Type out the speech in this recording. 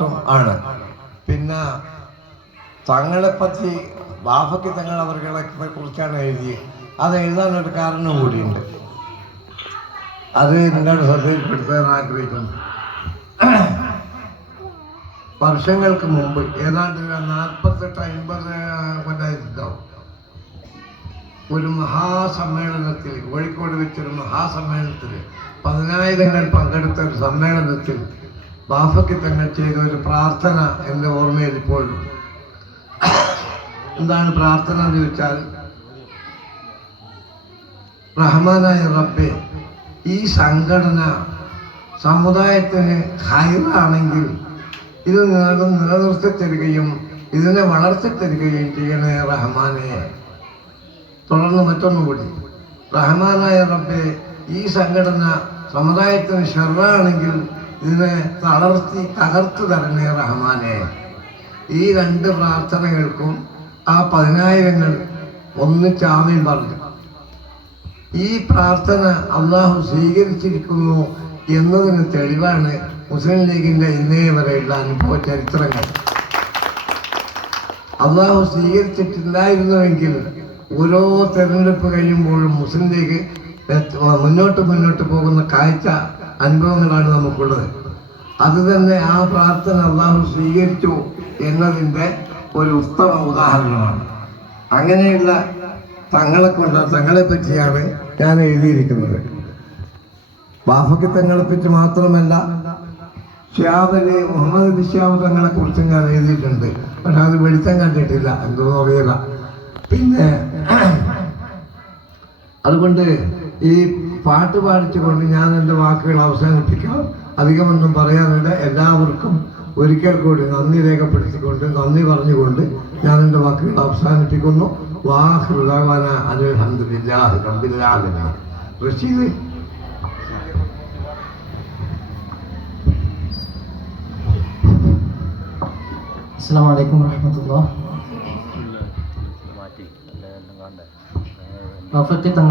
പാട്ടും ആണ്. പിന്നെ തങ്ങളെപ്പറ്റി ബാഫയ്ക്ക് തങ്ങൾ അവരുടെ കുറിച്ചാണ് എഴുതിയത്. അത് എഴുതാനൊരു കാരണം കൂടിയുണ്ട്. അത് നിങ്ങളുടെ ശ്രദ്ധയിൽപ്പെടുത്താൻ ആഗ്രഹിക്കുന്നു. വർഷങ്ങൾക്ക് മുമ്പ് ഏതാണ്ട് 48-50 കൊല്ലം ഒരു മഹാസമ്മേളനത്തിൽ, കോഴിക്കോട് വെച്ചൊരു മഹാസമ്മേളനത്തിൽ 10,000 പങ്കെടുത്ത ഒരു സമ്മേളനത്തിൽ ബാഫയ്ക്ക് തങ്ങൾ ചെയ്ത ഒരു പ്രാർത്ഥന എൻ്റെ ഓർമ്മയിൽ ഇപ്പോഴും. എന്താണ് പ്രാർത്ഥന എന്ന് ചോദിച്ചാൽ, റഹ്മാനായ റബ്ബേ, ഈ സംഘടന സമുദായത്തിന് ഹൈറാണെങ്കിൽ ഇത് നിലനിർത്തി തരികയും ഇതിനെ വളർത്തി തരികയും ചെയ്യണേ റഹ്മാനെ. തുടർന്ന് മറ്റൊന്നുകൂടി, റഹ്മാനായ റബ്ബേ, ഈ സംഘടന സമുദായത്തിന് ഷർറാണെങ്കിൽ ഇതിനെ തകർത്തു തരണേ റഹ്മാനെ. ഈ 2 പ്രാർത്ഥനകൾക്കും ആ 10,000 ഒന്നിച്ച് ആമീൻ പറഞ്ഞു. ഈ പ്രാർത്ഥന അള്ളാഹു സ്വീകരിച്ചിരിക്കുന്നു എന്നതിന് തെളിവാണ് മുസ്ലിം ലീഗിൻ്റെ ഇന്നേ വരെയുള്ള അനുഭവ ചരിത്രങ്ങൾ. അള്ളാഹു സ്വീകരിച്ചിട്ടില്ലായിരുന്നുവെങ്കിൽ ഓരോ തെരഞ്ഞെടുപ്പ് കഴിയുമ്പോഴും മുസ്ലിം ലീഗ് മുന്നോട്ട് പോകുന്ന കാഴ്ച അനുഭവങ്ങളാണ് നമുക്കുള്ളത്. അതുതന്നെ ആ പ്രാർത്ഥന അള്ളാഹു സ്വീകരിച്ചു എന്നതിൻ്റെ ഒരു ഉത്തമ ഉദാഹരണമാണ്. അങ്ങനെയുള്ള തങ്ങളെ പറ്റിയാണ് ഞാൻ എഴുതിയിരിക്കുന്നത്. ബാഫയ്ക്ക് തങ്ങളെപ്പറ്റി മാത്രമല്ല, ഷിഹാബലി മുഹമ്മദ് അലി ഷിഹാബ് തങ്ങളെ കുറിച്ച് ഞാൻ എഴുതിയിട്ടുണ്ട്. പക്ഷെ അത് വെളിച്ചം കണ്ടിട്ടില്ല, എന്തോന്നും അറിയില്ല. പിന്നെ അതുകൊണ്ട് ഈ പാട്ട് പാടിച്ചുകൊണ്ട് ഞാൻ എൻ്റെ വാക്കുകൾ അവസാനിപ്പിക്കാം. അധികമൊന്നും പറയാനില്ല. എല്ലാവർക്കും ഒരിക്കൽ കൂടി നന്ദി രേഖപ്പെടുത്തിക്കൊണ്ട്, നന്ദി പറഞ്ഞുകൊണ്ട് ഞാൻ എൻ്റെ വാക്കുകൾ അവസാനിപ്പിക്കുന്നു. വാഹിറു ദഅ്വാന അൽഹംദുലില്ലാഹി റബ്ബിൽ ആലമീൻ. റഷീദ്, അസ്സലാമു അലൈക്കും വറഹ്മത്തുള്ളാഹി.